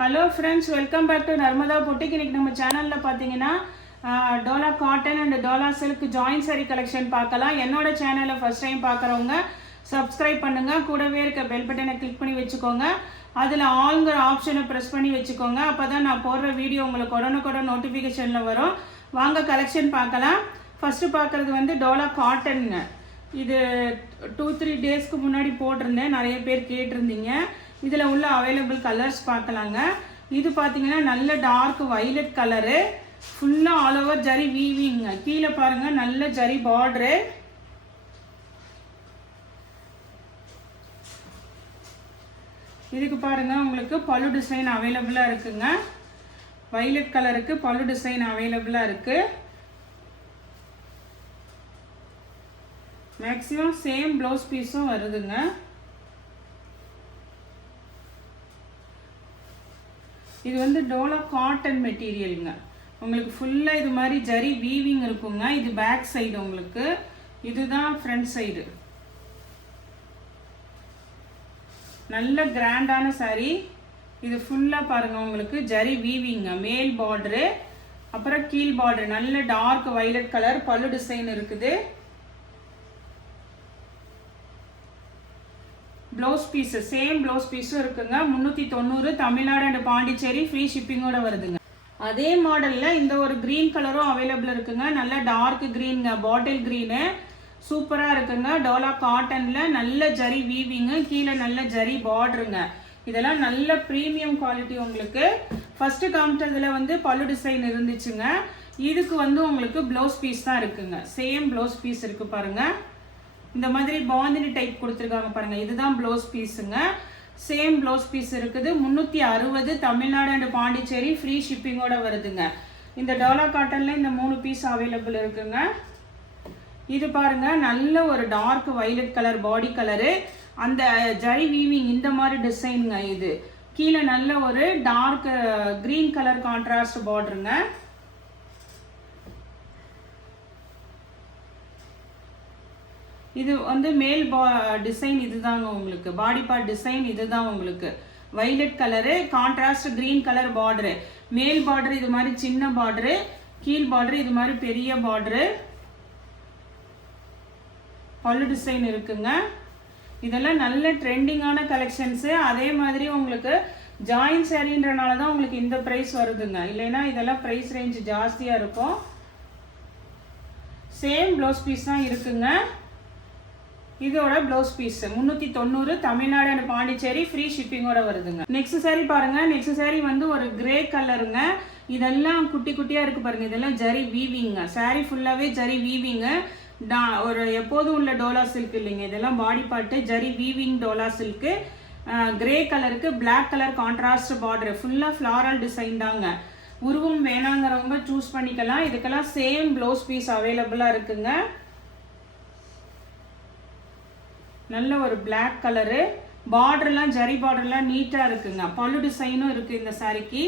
Hello friends, welcome back to Narmada boutique. இன்னைக்கு நம்ம சேனலில் பார்த்தீங்கன்னா Dola cotton and Dola silk join saree collection பார்க்கலாம். என்னோட சேனலை ஃபர்ஸ்ட் டைம் பார்க்குறவங்க சப்ஸ்கிரைப் பண்ணுங்கள். கூடவே இருக்க பெல் பட்டனை கிளிக் பண்ணி வச்சுக்கோங்க. அதில் ஆல்ங்கிற ஆப்ஷனை ப்ரெஸ் பண்ணி வச்சுக்கோங்க. அப்போ தான் நான் போடுற வீடியோ உங்களுக்கு உடனுக்குடன் நோட்டிஃபிகேஷனில் வரும். வாங்க கலெக்ஷன் பார்க்கலாம். ஃபஸ்ட்டு பார்க்குறது வந்து டோலா காட்டனுங்க. இது 2-3 டேஸ்க்கு முன்னாடி போட்டிருந்தேன். நிறைய பேர் கேட்டிருந்தீங்க. இதில் உள்ள அவைலபிள் கலர்ஸ் பார்க்கலாங்க. இது பார்த்தீங்கன்னா நல்ல டார்க் வைலட் கலரு, ஃபுல்லாக ஆல் ஓவர் ஜரி வீவிங்க. கீழே பாருங்கள் நல்ல ஜரி பார்டரு. இதுக்கு பாருங்கள் உங்களுக்கு பல்லு டிசைன் அவைலபிளாக இருக்குங்க. வைலட் கலருக்கு பல்லு டிசைன் அவைலபிளாக இருக்குது. மேக்ஸிமம் சேம் ப்ளவுஸ் பீஸும் வருதுங்க. இது வந்து டோலா காட்டன் மெட்டீரியலுங்க. உங்களுக்கு ஃபுல்லாக இது மாதிரி ஜரி வீவிங் இருக்குங்க. இது பேக் சைடு, உங்களுக்கு இதுதான் ஃப்ரண்ட் சைடு. நல்ல கிராண்டான சாரீ. இது ஃபுல்லாக பாருங்கள் உங்களுக்கு ஜரி வீவிங்க. மேல் பார்டரு, அப்புறம் கீழ் பார்டரு நல்ல டார்க் வைலட் கலர் பல்லு டிசைன் இருக்குது. ப்ளவுஸ் பீஸு சேம் ப்ளவுஸ் பீஸும் இருக்குங்க. 390 தமிழ்நாடு அண்ட் பாண்டிச்சேரி, ஃப்ரீ ஷிப்பிங்கோட வருதுங்க. அதே மாடலில் இந்த ஒரு க்ரீன் கலரும் அவைலபிள் இருக்குங்க. நல்ல டார்க் க்ரீனுங்க, பாட்டில் க்ரீனு சூப்பராக இருக்குங்க. டோலா காட்டனில் நல்ல ஜரி வீவிங்கு, கீழே நல்ல ஜரி பார்டருங்க. இதெல்லாம் நல்ல ப்ரீமியம் குவாலிட்டி. உங்களுக்கு ஃபஸ்ட்டு காமிச்சதில் வந்து பல்லு டிசைன் இருந்துச்சுங்க. இதுக்கு வந்து உங்களுக்கு ப்ளவுஸ் பீஸ் தான் இருக்குங்க. சேம் ப்ளவுஸ் பீஸ் இருக்குது பாருங்கள். இந்த மாதிரி பாந்தினி டைப் கொடுத்துருக்காங்க பாருங்கள். இதுதான் ப்ளவுஸ் பீஸுங்க. சேம் ப்ளவுஸ் பீஸ் இருக்குது. 360 தமிழ்நாடு அண்ட் பாண்டிச்சேரி, ஃப்ரீ ஷிப்பிங்கோட வருதுங்க. இந்த டோலா காட்டனில் இந்த 3 பீஸ் அவைலபிள் இருக்குங்க. இது பாருங்கள் நல்ல ஒரு dark violet colour body colour, அந்த ஜரி வீவிங் இந்த மாதிரி டிசைனுங்க. இது கீழே நல்ல ஒரு டார்க் க்ரீன் கலர் கான்ட்ராஸ்ட் பார்டருங்க. இது வந்து மேல் டிசைன் இதுதாங்க. உங்களுக்கு பாடி பார்ட் டிசைன் இதுதான். உங்களுக்கு violet colour, contrast green colour border. மேல் பார்டர் இது மாதிரி சின்ன பார்டரு, கீழ் பார்டர் இது மாதிரி பெரிய பார்டரு. பல்லு டிசைன் இருக்குங்க. இதெல்லாம் நல்ல ட்ரெண்டிங்கான கலெக்ஷன்ஸு. அதே மாதிரி உங்களுக்கு ஜாயின் சாரின்றனால தான் உங்களுக்கு இந்த ப்ரைஸ் வருதுங்க. இல்லைன்னா இதெல்லாம் ப்ரைஸ் ரேஞ்ச் ஜாஸ்தியாக இருக்கும். சேம் ப்ளவுஸ் பீஸ் தான் இருக்குங்க. இதோட blouse piece 390 Tamil Nadu and Pondicherry, free ஷிப்பிங்கோட வருதுங்க. நெக்ஸ்ட் சாரி பாருங்க. நெக்ஸ்ட் சாரி வந்து ஒரு கிரே கலருங்க. இதெல்லாம் குட்டி குட்டியா இருக்கு பாருங்க. இதெல்லாம் ஜரி வீவிங்க. சாரி ஃபுல்லாவே ஜரி வீவிங்க. ஒரு எப்போதும் உள்ள டோலா சில்க் இல்லைங்க. இதெல்லாம் body part zari weaving dola silk. Grey கலருக்கு பிளாக் கலர் கான்ட்ராஸ்ட் பார்டர், ஃபுல்லா ஃப்ளாரல் டிசைன் தாங்க. உருவம் வேணாங்கிறவங்க சூஸ் பண்ணிக்கலாம். இதுக்கெல்லாம் சேம் ப்ளவுஸ் பீஸ் அவைலபிளா இருக்குங்க. நல்ல ஒரு பிளாக் கலரு, பார்டர்லாம் ஜரி பார்டர்லாம் நீட்டாக இருக்குங்க. பல்லு டிசைனும் இருக்குது இந்த சாரிக்கு.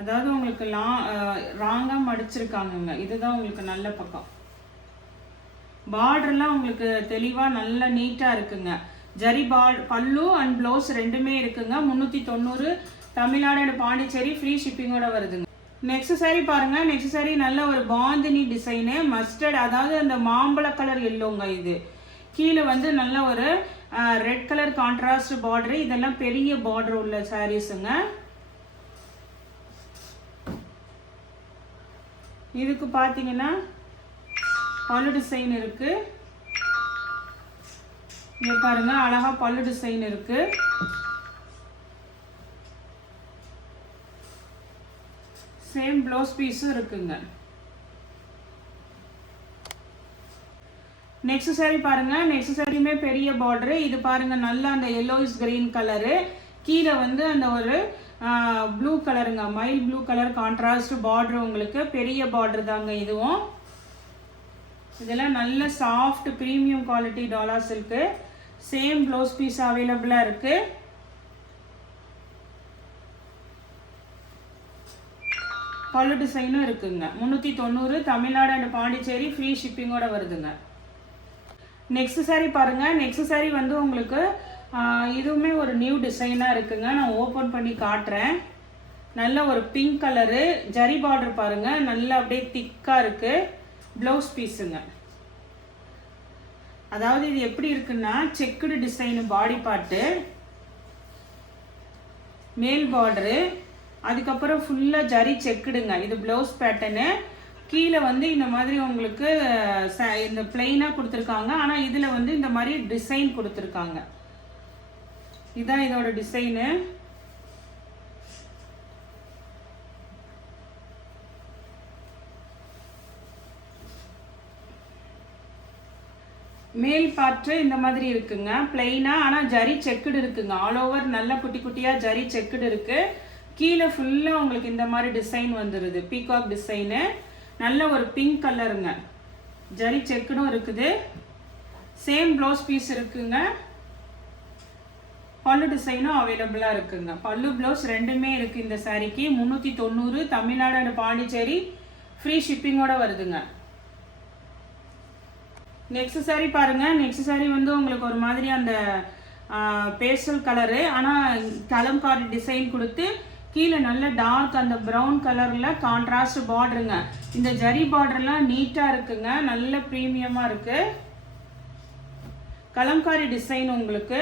அதாவது உங்களுக்கு ராங்காக மடிச்சிருக்காங்கங்க. இதுதான் உங்களுக்கு நல்ல பக்கம். பார்டர்லாம் உங்களுக்கு தெளிவாக நல்ல நீட்டாக இருக்குங்க. ஜரி பல்லு அண்ட் ப்ளவுஸ் ரெண்டுமே இருக்குங்க. 390 தமிழ்நாடு அண்ட் பாண்டிச்சேரி, ஃப்ரீ ஷிப்பிங்கோட வருதுங்க. நெக்ஸ்ட் சாரி பாருங்க. நெக்ஸ்ட் சாரி நல்ல ஒரு பாந்தினி டிசைனு, மஸ்டர்ட், அதாவது அந்த மாம்பழ கலர் எல்லோங்க. இது கீழே வந்து நல்ல ஒரு ரெட் கலர் கான்ட்ராஸ்ட் பார்டரு. இதெல்லாம் பெரிய பார்டர் உள்ள சாரீஸுங்க. இதுக்கு பார்த்தீங்கன்னா பல்லு டிசைன் இருக்கு. இங்க பாருங்க அழகா பல்லு டிசைன் இருக்கு. சேம் ப்ளவுஸ் பீஸும் இருக்குங்க. நெக்ஸ்ட் சாரி பாருங்க. நெக்ஸ்ட் சாரியுமே பெரிய பார்டரு. இது பாருங்க நல்ல அந்த எல்லோயிஷ் கிரீன் கலரு, கீழே வந்து அந்த ஒரு ப்ளூ கலருங்க, mild blue colour contrast border. உங்களுக்கு பெரிய பார்டர் தாங்க இதுவும். இதெல்லாம் நல்ல soft premium quality Dola silk. Same blouse piece அவைலபிளாக இருக்கு. பல்லு டிசைனும் இருக்குங்க. 390 தமிழ்நாடு அண்ட் பாண்டிச்சேரி, ஃப்ரீ ஷிப்பிங்கோட வருதுங்க. நெக்ஸ்ட் saree பாருங்க. நெக்ஸ்ட் saree வந்து உங்களுக்கு இதுவுமே ஒரு நியூ டிசைனாக இருக்குங்க. நான் ஓப்பன் பண்ணி காட்டுறேன். நல்ல ஒரு பிங்க் கலரு ஜரி பார்டர் பாருங்க, நல்லா அப்படியே திக்காக இருக்கு. ப்ளவுஸ் பீஸுங்க. அதாவது இது எப்படி இருக்குன்னா செக்குடு டிசைனு பாடி பார்ட்டு, மேல் பார்டரு, அதுக்கப்புறம் ஃபுல்லாக ஜரி செக்குடுங்க. இது ப்ளவுஸ் பேட்டர்னு. கீழே வந்து இந்த மாதிரி உங்களுக்கு இந்த பிளெயினாக கொடுத்துருக்காங்க. ஆனால் இதில் வந்து இந்த மாதிரி டிசைன் கொடுத்துருக்காங்க. இதுதான் இதோட டிசைனு. மேல் பார்ட்டு இந்த மாதிரி இருக்குங்க, பிளெயினா. ஆனால் ஜரி செக்குடு இருக்குங்க. ஆல் ஓவர் நல்ல குட்டி குட்டியாக ஜரி செக்குடு இருக்கு. கீழே ஃபுல்லாக உங்களுக்கு இந்த மாதிரி டிசைன் வந்துடுது, பீகாக் டிசைனு. நல்ல ஒரு பிங்க் கலருங்க, ஜரி செக்குடும் இருக்குது. சேம் ப்ளவுஸ் பீஸ் இருக்குங்க. பல்லு டிசைனும் அவைலபிளாக இருக்குங்க. பல்லு ப்ளவுஸ் ரெண்டுமே இருக்குது இந்த சாரிக்கு. 390 தமிழ்நாடு அண்ட் பாண்டிச்சேரி, ஃப்ரீ ஷிப்பிங்கோட வருதுங்க. நெக்ஸ்ட் saree பாருங்க. நெக்ஸ்ட் saree வந்து உங்களுக்கு ஒரு மாதிரி அந்த பேஸ்டல் கலரு, ஆனால் கலம்காரி டிசைன் கொடுத்து கீழே நல்ல டார்க் அந்த ப்ரௌன் கலரில் கான்ட்ராஸ்ட் பார்டருங்க. இந்த ஜரி பார்டர்லாம் நீட்டாக இருக்குங்க, நல்ல ப்ரீமியமாக இருக்கு. கலம்காரி டிசைன் உங்களுக்கு.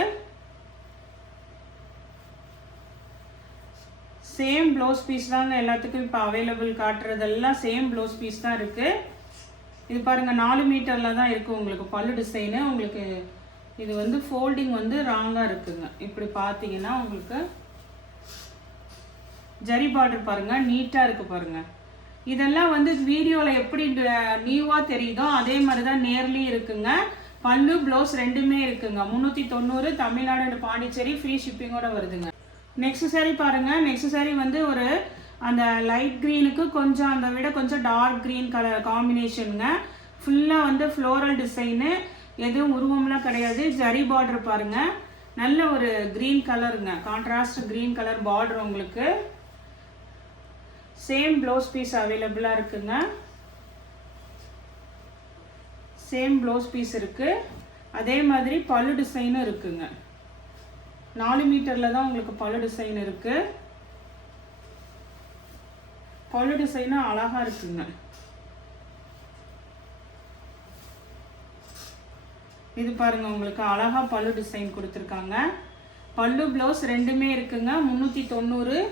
சேம் ப்ளவுஸ் பீஸ் தாங்க எல்லாத்துக்கும் இப்போ அவைலபிள். காட்டுறதெல்லாம் சேம் ப்ளவுஸ் பீஸ் தான் இருக்குது. இது பாருங்க 4 மீட்டரில் தான் இருக்குது உங்களுக்கு பல்லு டிசைனு. உங்களுக்கு இது வந்து ஃபோல்டிங் வந்து ராங்காக இருக்குங்க. இப்படி பார்த்தீங்கன்னா உங்களுக்கு ஜரி பார்டர் பாருங்க, நீட்டாக இருக்குது பாருங்க. இதெல்லாம் வந்து வீடியோவில் எப்படி நியூவாக தெரியுதோ அதே மாதிரி தான் நேர்லேயும் இருக்குங்க. பல்லு ப்ளவுஸ் ரெண்டுமே இருக்குங்க. 390 தமிழ்நாடு அண்ட் பாண்டிச்சேரி, ஃப்ரீ ஷிப்பிங்கோட வருதுங்க. நெக்ஸ்ட் saree பாருங்க. நெக்ஸ்ட் saree வந்து ஒரு அந்த லைட் க்ரீனுக்கு கொஞ்சம் அந்த விட கொஞ்சம் டார்க் க்ரீன் கலர் காம்பினேஷனுங்க. ஃபுல்லாக வந்து ஃப்ளோரல் டிசைனு, எதுவும் உருவம்லாம் கிடையாது. ஜரி பார்டர் பாருங்க, நல்ல ஒரு க்ரீன் கலருங்க, கான்ட்ராஸ்ட் க்ரீன் கலர் பார்டர் உங்களுக்கு. சேம் ப்ளவுஸ் பீஸ் அவைலபிளாக இருக்குங்க. சேம் ப்ளவுஸ் பீஸ் இருக்குது. அதே மாதிரி பல்லு டிசைனும் இருக்குங்க. 4 மீட்டரில் தான் உங்களுக்கு பல்லு டிசைன் இருக்குது. பல்லு டிசைனும் அழகாக இருக்குங்க. இது பாருங்க, உங்களுக்கு அழகாக பல்லு டிசைன் கொடுத்துருக்காங்க. பல்லு ப்ளவுஸ் ரெண்டுமே இருக்குங்க. 390.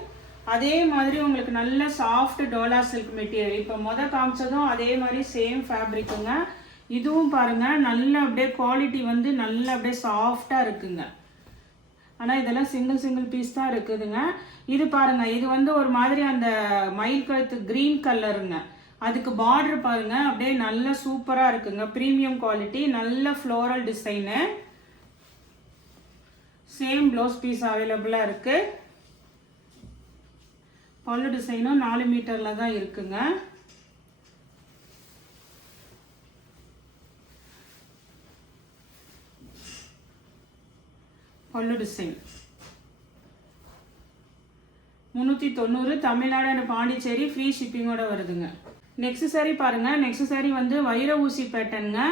அதே மாதிரி உங்களுக்கு நல்ல சாஃப்ட் டோலா சில்க் மெட்டீரியல். இப்போ காமிச்சதும் அதே மாதிரி சேம் ஃபேப்ரிக்குங்க. இதுவும் பாருங்க, நல்ல அப்படியே குவாலிட்டி வந்து நல்ல அப்படியே சாஃப்டாக இருக்குங்க. ஆனால் இதெல்லாம் சிங்கிள் பீஸ் தான் இருக்குதுங்க. இது பாருங்க, இது வந்து ஒரு மாதிரி அந்த மயில் கழுத்து கிரீன் கலருங்க. அதுக்கு பார்டர் பாருங்க, அப்படியே நல்ல சூப்பராக இருக்குங்க. ப்ரீமியம் குவாலிட்டி, நல்ல floral design. Same blouse piece அவைலபிளாக இருக்கு. பல்லு டிசைனும் 4 மீட்டரில் தான் இருக்குங்க. Pallu design 390 Tamil Nadu and Pondicherry, free ஷிப்பிங்கோட வருதுங்க. நெக்ஸ்ட் saree பாருங்க. நெக்ஸ்ட் saree வந்து வைர ஊசி பேட்டர்னுங்க.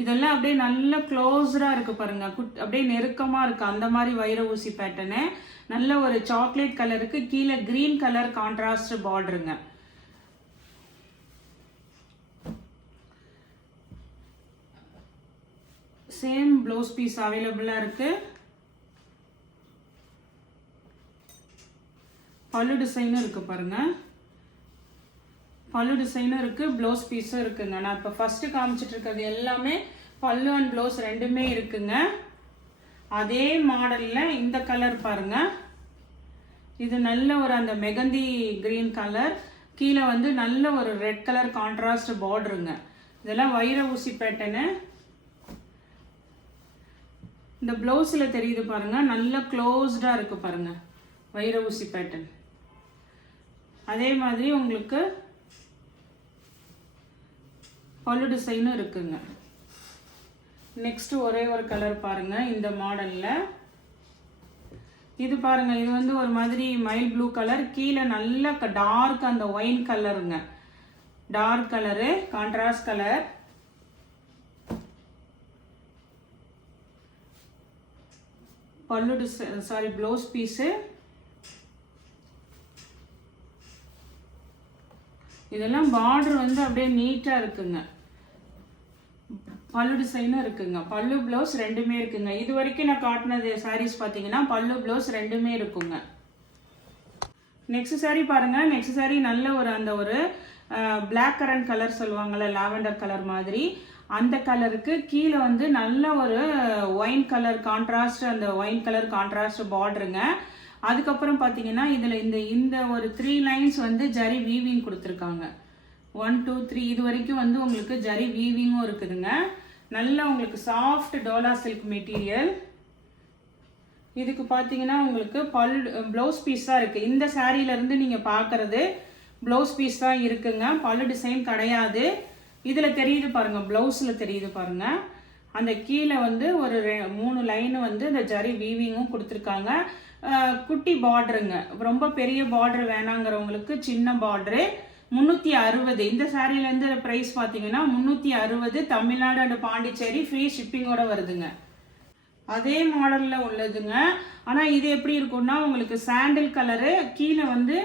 இதெல்லாம் அப்படியே நல்ல க்ளோஸ்டாக இருக்குது பாருங்க, அப்படியே நெருக்கமாக இருக்குது அந்த மாதிரி வைர ஊசி பேட்டர்னு. நல்ல ஒரு சாக்லேட் கலருக்கு கீழே கிரீன் கலர் கான்ட்ராஸ்ட் பார்டருங்க. சேம் ப்ளவுஸ் பீஸ் அவைலபிளாக இருக்குது. பல்லு டிசைனும் இருக்குது பாருங்க, பல்லு டிசைனும் இருக்குது, ப்ளவுஸ் பீஸும் இருக்குங்க. நான் இப்போ ஃபஸ்ட்டு காமிச்சிட்டு இருக்கிறது எல்லாமே பல்லு அண்ட் ப்ளவுஸ் ரெண்டுமே இருக்குங்க. அதே மாடலில் இந்த கலர் பாருங்க, இது நல்ல ஒரு அந்த மெகந்தி கிரீன் கலர், கீழே வந்து நல்ல ஒரு ரெட் கலர் கான்ட்ராஸ்ட் பார்டருங்க. இதெல்லாம் வைர ஊசி பேட்டர்னு. இந்த ப்ளவுஸில் தெரியுது பாருங்க, நல்ல க்ளோஸ்டாக இருக்குது பாருங்க, வைர ஊசி பேட்டர்ன். அதே மாதிரி உங்களுக்கு பல்லு டிசைனும் இருக்குங்க. நெக்ஸ்ட் ஒரே ஒரு கலர் பாருங்க, இந்த மாடல்ல இது பாருங்க, இது வந்து ஒரு மாதிரி மைல் ப்ளூ கலர், கீழே நல்ல டார்க் அந்த ஒயின் கலருங்க, டார்க் கலரு கான்ட்ராஸ்ட் கலர். பல்லு சாரி ப்ளவுஸ் பீஸு. இதெல்லாம் பார்டர் வந்து அப்படியே நீட்டாக இருக்குங்க. பல்லு டிசைனும் இருக்குங்க. பல்லு ப்ளவுஸ் ரெண்டுமே இருக்குங்க. இது வரைக்கும் நான் காட்டினது சாரீஸ் பார்த்தீங்கன்னா பல்லு ப்ளவுஸ் ரெண்டுமே இருக்குங்க. நெக்ஸ்ட் சாரீ பாருங்க. நெக்ஸ்ட் சாரீ நல்ல ஒரு அந்த ஒரு பிளாக் கரண்ட் கலர் சொல்லுவாங்கள்ல, லாவெண்டர் கலர் மாதிரி அந்த கலருக்கு கீழே வந்து நல்ல ஒரு ஒயின் கலர் கான்ட்ராஸ்ட், அந்த ஒயின் கலர் கான்ட்ராஸ்ட் பார்டருங்க. அதுக்கப்புறம் பார்த்தீங்கன்னா இதில் இந்த ஒரு 3 லைன்ஸ் வந்து ஜரி வீவிங் கொடுத்துருக்காங்க. 1 2 3 இது வரைக்கும் வந்து உங்களுக்கு ஜரி வீவிங்கும் இருக்குதுங்க. நல்ல உங்களுக்கு சாஃப்ட் டோலா சில்க் மெட்டீரியல். இதுக்கு பார்த்தீங்கன்னா உங்களுக்கு ப்ளவுஸ் பீஸ் தான் இருக்குது. இந்த சாரீலேருந்து நீங்கள் பார்க்குறது ப்ளவுஸ் பீஸ் தான் இருக்குங்க. பல்லு டிசைன் கிடையாது. இதில் தெரியுது பாருங்கள், ப்ளவுஸில் தெரியுது பாருங்கள். அந்த கீழே வந்து ஒரு 3 லைனு வந்து இந்த ஜரி வீவிங்கும் கொடுத்துருக்காங்க. குட்டி பார்டருங்க. ரொம்ப பெரிய பார்டர் வேணாங்கிறவங்களுக்கு சின்ன பார்டரு. 360. இந்த சாரீலேருந்து ப்ரைஸ் பார்த்தீங்கன்னா 360. தமிழ்நாடு அண்ட் பாண்டிச்சேரி ஃப்ரீ ஷிப்பிங்கோட வருதுங்க. அதே மாடலில் உள்ளதுங்க. ஆனால் இது எப்படி இருக்கும்னா உங்களுக்கு சாண்டில் கலரு, கீழே வந்து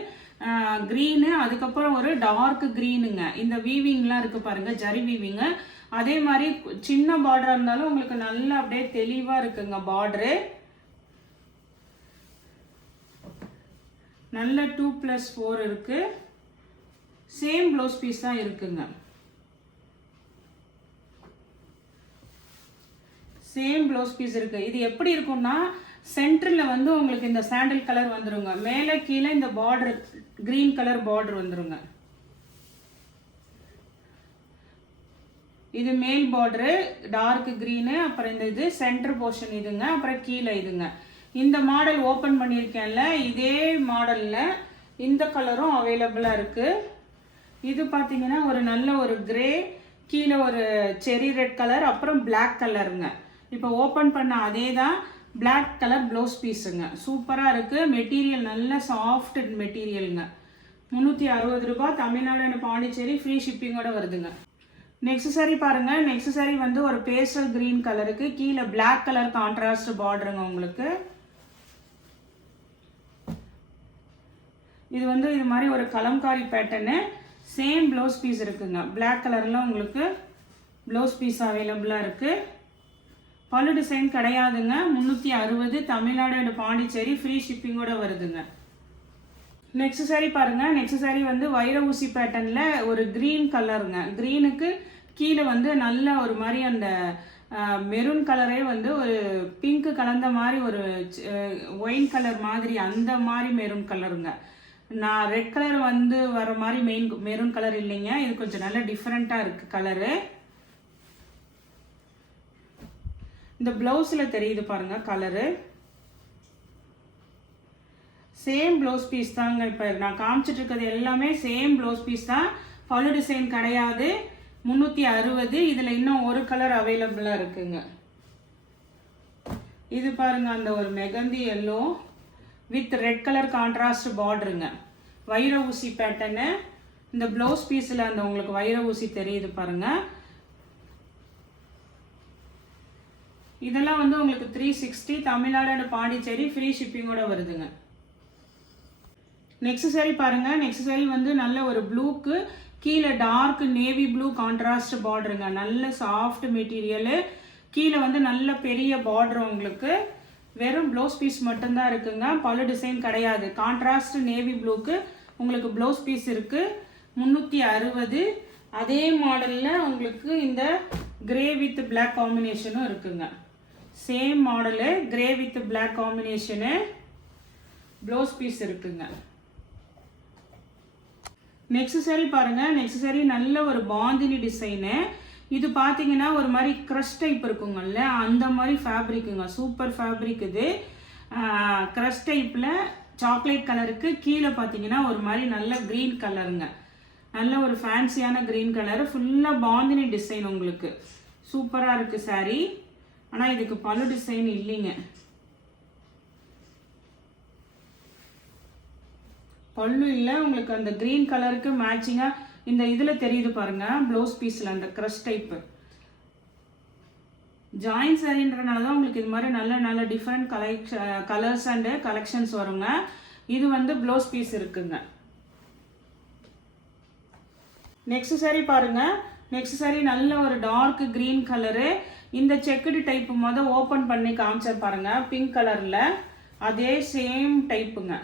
க்ரீனு, அதுக்கப்புறம் ஒரு டார்க் க்ரீனுங்க. இந்த வீவிங்லாம் இருக்குது பாருங்கள், ஜரி வீவிங்கு. அதே மாதிரி சின்ன பார்டராக இருந்தாலும் உங்களுக்கு நல்லா அப்படியே தெளிவாக இருக்குங்க பார்டரு. நல்ல 2+4 இருக்குது. சேம் ப்ளவுஸ் பீஸ் தான் இருக்குங்க. சேம் ப்ளவுஸ் பீஸ் இருக்குது. இது எப்படி இருக்கும்னா சென்டரில் வந்து உங்களுக்கு இந்த சாண்டில் கலர் வந்துருங்க. மேலே கீழே இந்த பார்டர் க்ரீன் கலர் பார்டர் வந்துருங்க. இது மேல் பார்டரு டார்க் க்ரீனு, அப்புறம் இந்த இது சென்டர் போர்ஷன் இதுங்க, அப்புறம் கீழே இதுங்க. இந்த மாடல் ஓப்பன் பண்ணியிருக்கேன்ல, இதே மாடலில் இந்த கலரும் அவைலபிளாக இருக்குது. இது பார்த்தீங்கன்னா ஒரு நல்ல ஒரு கிரே, கீழே ஒரு செரி ரெட் கலர், அப்புறம் பிளாக் கலருங்க. இப்போ ஓப்பன் பண்ண அதே தான் பிளாக் கலர் ப்ளவுஸ் பீஸுங்க. சூப்பராக இருக்குது. மெட்டீரியல் நல்ல சாஃப்ட் மெட்டீரியலுங்க. 360 ரூபாய். தமிழ்நாடு அண்ட் பாண்டிச்சேரி ஃப்ரீ ஷிப்பிங்கோட வருதுங்க. நெக்ஸ்ட் சாரீ பாருங்கள். நெக்ஸ்ட் சாரீ வந்து ஒரு பேஸ்டல் க்ரீன் கலருக்கு கீழே பிளாக் கலர் கான்ட்ராஸ்ட் பார்டருங்க உங்களுக்கு. இது வந்து இது மாதிரி ஒரு kalamkari pattern. Same blouse piece இருக்குங்க. பிளாக் கலரில் உங்களுக்கு ப்ளவுஸ் பீஸ் அவைலபிளாக இருக்குது. பல்லு டிசைன் கிடையாதுங்க. 360. தமிழ்நாடு அண்ட் பாண்டிச்சேரி ஃப்ரீ ஷிப்பிங்கோட வருதுங்க. நெக்ஸ்ட் சாரீ பாருங்கள். நெக்ஸ்ட் சாரீ வந்து வைர ஊசி பேட்டர்னில் ஒரு க்ரீன் கலருங்க. க்ரீனுக்கு கீழே வந்து நல்ல ஒரு மாதிரி அந்த மெரூன் கலரே வந்து ஒரு பிங்க் கலந்த மாதிரி ஒரு ஒயின் கலர் மாதிரி அந்த மாதிரி மெரூன் கலருங்க. நான் ரெட் கலர் வந்து வர மாதிரி மெரூன் கலர் இல்லைங்க. இது கொஞ்சம் நல்ல டிஃப்ரெண்ட்டாக இருக்குது கலரு. இந்த ப்ளவுஸில் தெரியுது பாருங்கள் கலரு. சேம் ப்ளவுஸ் பீஸ் தாங்க. இப்போ நான் காமிச்சிட்டு இருக்கிறது எல்லாமே சேம் ப்ளவுஸ் பீஸ் தான். பல்லு டிசைன் கிடையாது. 360. இதில் இன்னும் ஒரு கலர் அவைலபிளாக இருக்குங்க. இது பாருங்க, அந்த ஒரு mehndi yellow with red colour contrast பார்டருங்க. வைர ஊசி பேட்டர்னு. இந்த ப்ளவுஸ் பீஸில் அந்த உங்களுக்கு வைர ஊசி தெரியுது பாருங்க. இதெல்லாம் வந்து உங்களுக்கு 360. தமிழ்நாடு அண்ட் பாண்டிச்சேரி ஃப்ரீ ஷிப்பிங்கோட வருதுங்க. நெக்ஸ்ட் சாரீ பாருங்க. நெக்ஸ்ட் சாரீ வந்து நல்ல ஒரு ப்ளூக்கு கீழே டார்க் நேவி ப்ளூ கான்ட்ராஸ்ட் பார்டருங்க. நல்ல சாஃப்ட் மெட்டீரியலு. கீழே வந்து நல்ல பெரிய பார்டர் உங்களுக்கு. வெறும் ப்ளவுஸ் பீஸ் மட்டும்தான் இருக்குங்க. பல்லு டிசைன் கிடையாது. கான்ட்ராஸ்ட் நேவி ப்ளூக்கு உங்களுக்கு ப்ளவுஸ் பீஸ் இருக்குது. 360. அதே மாடலில் உங்களுக்கு இந்த கிரே வித் பிளாக் காம்பினேஷனும் இருக்குங்க. Same model grey with black combination blouse piece இருக்குங்க. நெக்ஸ்ட் சாரீ பாருங்கள். நெக்ஸ்ட் சாரீ நல்ல ஒரு பாந்தினி டிசைனு. இது பார்த்தீங்கன்னா ஒரு மாதிரி க்ரஷ் டைப் இருக்குங்கல்ல, அந்த மாதிரி ஃபேப்ரிக்குங்க. சூப்பர் ஃபேப்ரிக் இது. க்ரஷ் டைப்பில் சாக்லேட் கலருக்கு கீழே பார்த்தீங்கன்னா ஒரு மாதிரி நல்ல க்ரீன் கலருங்க. நல்ல ஒரு ஃபேன்சியான க்ரீன் கலரு. ஃபுல்லாக பாந்தினி டிசைன் உங்களுக்கு. சூப்பராக இருக்குது சாரீ. ஆனால் இதுக்கு பல்லு டிசைன் இல்லைங்க. பல்லு இல்லை உங்களுக்கு. அந்த க்ரீன் கலருக்கு மேட்சிங்காக இந்த இதில் தெரியுது பாருங்கள் ப்ளவுஸ் பீஸில் அந்த க்ரஷ் டைப்பு. ஜாயின் சாரின்றனால தான் உங்களுக்கு இது மாதிரி நல்ல நல்ல டிஃப்ரெண்ட் கலர்ஸ் அண்டு கலெக்ஷன்ஸ் வருங்க. இது வந்து ப்ளவுஸ் பீஸ் இருக்குங்க. நெக்ஸ்ட் சாரி பாருங்க. நெக்ஸ்ட் சாரி நல்ல ஒரு டார்க் கிரீன் கலரு. இந்த செக்குடு டைப்பு ஓப்பன் பண்ணி காமிச்சேன் பாருங்க, பிங்க் கலரில். அதே சேம் டைப்புங்க.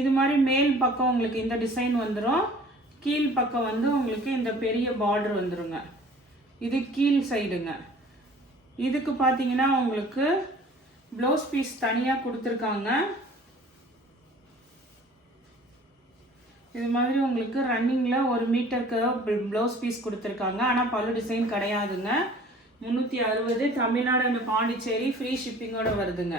இது மாதிரி மேல் பக்கம் உங்களுக்கு இந்த டிசைன் வந்துடும். கீழ் பக்கம் வந்து உங்களுக்கு இந்த பெரிய பார்டர் வந்துருங்க. இது கீழ் சைடுங்க. இதுக்கு பார்த்தீங்கன்னா உங்களுக்கு ப்ளவுஸ் பீஸ் தனியாக கொடுத்துருக்காங்க. இது மாதிரி உங்களுக்கு ரன்னிங்கில் 1 மீட்டருக்கு ப்ளவுஸ் பீஸ் கொடுத்துருக்காங்க. ஆனால் பல்லு டிசைன் கிடையாதுங்க. 360 தமிழ்நாடு அண்ட் பாண்டிச்சேரி ஃப்ரீ ஷிப்பிங்கோட வருதுங்க.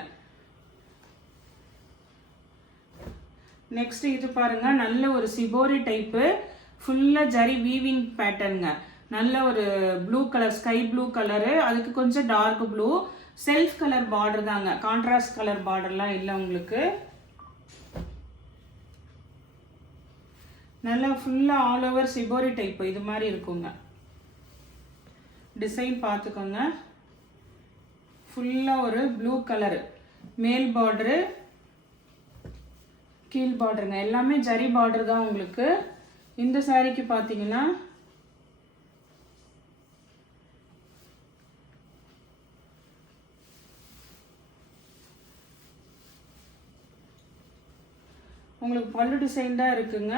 நெக்ஸ்ட் இது பாருங்க, நல்ல ஒரு சிபோரி டைப்பு, ஃபுல்லாக ஜரி வீவிங் பேட்டர்னுங்க. நல்ல ஒரு blue colour, sky blue colour, அதுக்கு கொஞ்சம் dark blue, self colour border தாங்க, கான்ட்ராஸ்ட் கலர் பார்டர்லாம் இல்லை உங்களுக்கு. நல்லா ஃபுல்லாக ஆல் ஓவர் சிபோரி டைப்பு இது மாதிரி இருக்குங்க. டிசைன் பார்த்துக்கோங்க. ஃபுல்லாக ஒரு ப்ளூ கலரு, மேல் பார்டரு கீழ் பார்டருங்க. எல்லாமே ஜரி பார்டர் தான் உங்களுக்கு. இந்த சாரிக்கு பார்த்தீங்கன்னா உங்களுக்கு பல்லு டிசைன் தான் இருக்குங்க.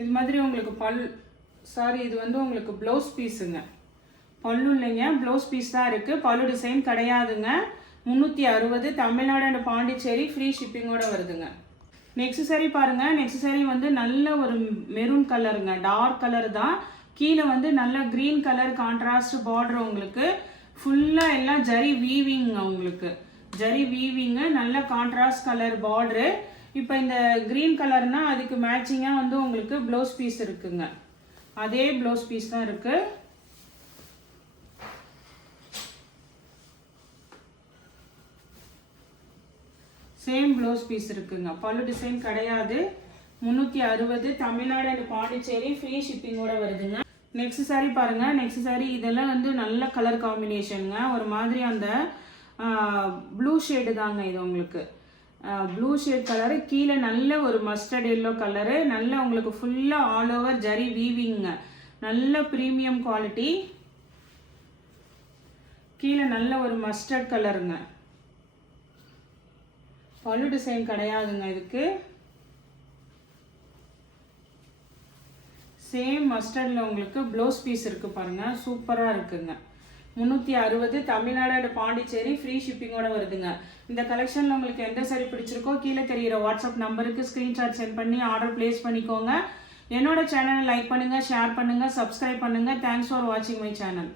இது மாதிரி உங்களுக்கு இது வந்து உங்களுக்கு ப்ளவுஸ் பீஸுங்க. பல்லு இல்லைங்க, ப்ளவுஸ் பீஸ் தான் இருக்குது. பல்லு டிசைன் கிடையாதுங்க. 360 தமிழ்நாடு அண்ட் பாண்டிச்சேரி ஃப்ரீ ஷிப்பிங்கோட வருதுங்க. நெக்ஸ்ட் சாரி பாருங்க. நெக்ஸ்ட் சாரி வந்து நல்ல ஒரு மெரூன் கலருங்க, டார்க் கலர் தான். கீழே வந்து நல்ல கிரீன் கலர் கான்ட்ராஸ்ட் பார்டர் உங்களுக்கு. ஃபுல்லாக எல்லாம் ஜரி வீவிங்க, உங்களுக்கு ஜரி வீவிங்கு, நல்ல கான்ட்ராஸ்ட் கலர் பார்டரு. இப்போ இந்த கிரீன் கலர்னா அதுக்கு மேட்சிங்காக வந்து உங்களுக்கு ப்ளவுஸ் பீஸ் இருக்குங்க. அதே ப்ளவுஸ் பீஸ் தான் இருக்குது. சேம் ப்ளவுஸ் பீஸ் இருக்குங்க. பல்லு டிசைன் கிடையாது. 360 தமிழ்நாடு அண்ட் பாண்டிச்சேரி ஃப்ரீ ஷிப்பிங்கோட வருதுங்க. நெக்ஸ்ட் சாரி பாருங்க. நெக்ஸ்ட் சாரி இதெல்லாம் வந்து நல்ல கலர் காம்பினேஷனுங்க. ஒரு மாதிரி அந்த ப்ளூ ஷேடு தாங்க இது உங்களுக்கு. ப்ளூ ஷேட் கலரு, கீழே நல்ல ஒரு மஸ்டர்ட் எல்லோ கலரு, நல்ல உங்களுக்கு ஃபுல்லாக ஆல் ஓவர் ஜரி வீவிங்க, நல்ல ப்ரீமியம் குவாலிட்டி. கீழே நல்ல ஒரு மஸ்டர்ட் கலருங்க. பல்லு டிசைன் கிடையாதுங்க இதுக்கு. சேம் மஸ்டர்டில் உங்களுக்கு ப்ளவுஸ் பீஸ் இருக்குது பாருங்கள், சூப்பராக இருக்குங்க. 360 தமிழ்நாடு அண்ட் பாண்டிச்சேரி ஃப்ரீ ஷிப்பிங்கோட வருதுங்க. இந்த கலெக்ஷனில் உங்களுக்கு எந்த சாரி பிடிச்சிருக்கோ கீழே தெரிகிற வாட்ஸ்அப் நம்பருக்கு ஸ்க்ரீன்ஷாட் சென்ட் பண்ணி ஆர்டர் பிளேஸ் பண்ணிக்கோங்க. என்னோட சேனலை லைக் பண்ணுங்கள், ஷேர் பண்ணுங்கள், சப்ஸ்கிரைப் பண்ணுங்கள். தேங்க்ஸ் ஃபார் வாட்சிங் மை சேனல்.